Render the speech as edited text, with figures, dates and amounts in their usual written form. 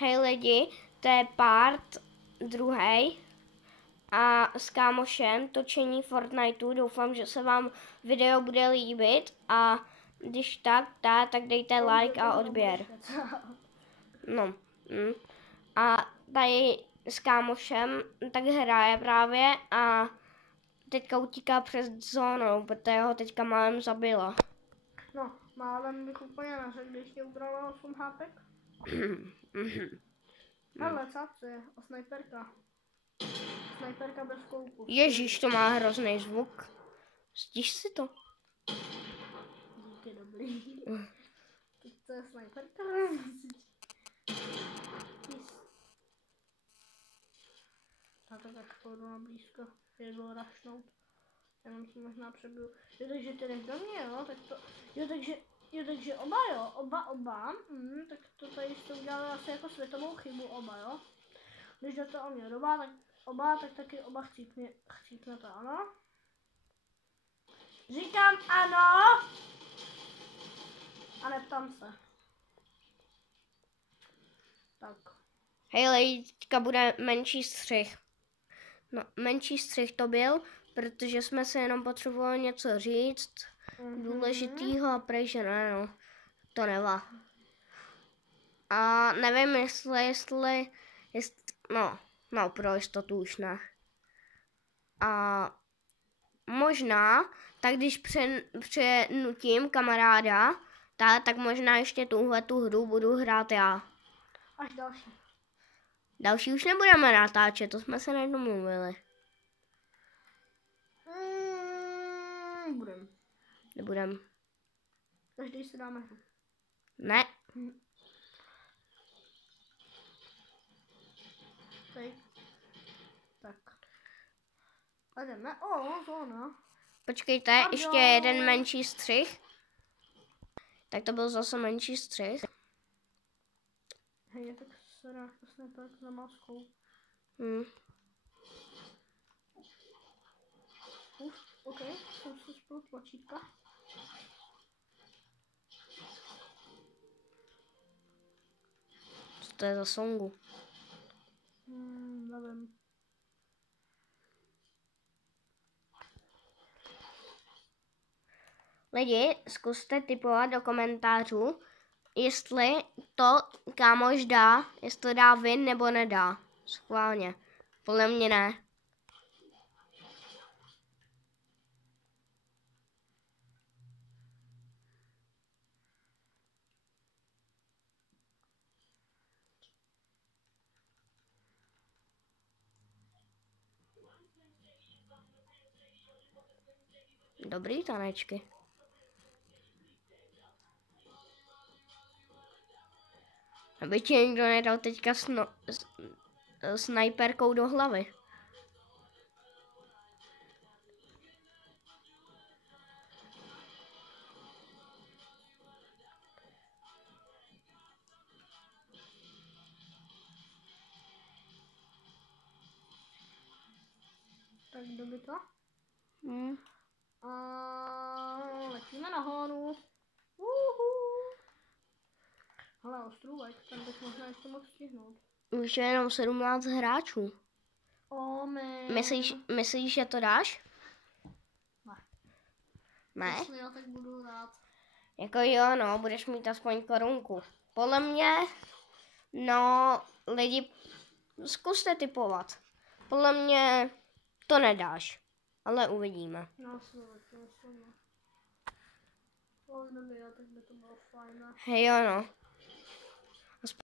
Hej lidi, to je part druhý a s kámošem točení Fortniteu. Doufám, že se vám video bude líbit a když tak dejte like a odběr. No. A tady s kámošem tak hraje právě a teďka utíká přes zónu, protože ho teďka málem zabila. No, málem bych úplně neřekl, když tě ubrala 8 hápek. Hele, cápce, a snajperka. Snajperka bez koupu. Ježíš, to má hrozný zvuk. Stiž si to. Díky, dobrý. To je snajperka. A to tak půjdu na blízko, jedlo rašnout. Jenom si možná přebudu. Jo, takže ty jdeš do mě, jo, tak to, takže oba jo, oba, tak to tady jste udělali asi jako světovou chybu, oba jo. Když jdete o mě oba, tak taky oba chcípnete, ano? Říkám ano! A neptám se. Tak. Hej, teďka bude menší střih. No, menší střih to byl, protože jsme se jenom potřebovali něco říct důležitýho a prej, že ne, no. To nevá. A nevím, jestli no, pro jistotu už ne. A možná, tak když přenutím kamaráda, tak možná ještě tu hru budu hrát já. Až další. Další už nebudeme natáčet, to jsme se nedomluvili. Nebudem. Každý si dáme hru. Ne. Tak. A jdeme. Zóna. Počkejte, ještě jeden menší střih. Tak to byl zase menší střih. Hej, tak se rád snajperka za maskou. OK, jsem si spolu tlačítka. Co to je za songu? Nevím. Lidi, zkuste tipovat do komentářů, jestli to kámoš dá, jestli dá win nebo nedá. Schválně. Podle mě ne. Dobrý tanečky. Aby ti někdo nedal teďka snajperkou do hlavy. Tak doby to? Letíme nahoru. Hele, ostrůvek, tam bych možná ještě mohl stihnout. Už je jenom 17 hráčů. Myslíš, že to dáš? Ne. Ne? Jestli jo, tak budu rád. Jako jo, no, budeš mít aspoň korunku. Podle mě, no, lidi, zkuste tipovat. Podle mě to nedáš, ale uvidíme. No, ale tak by to bylo fajn. Hej jo, no.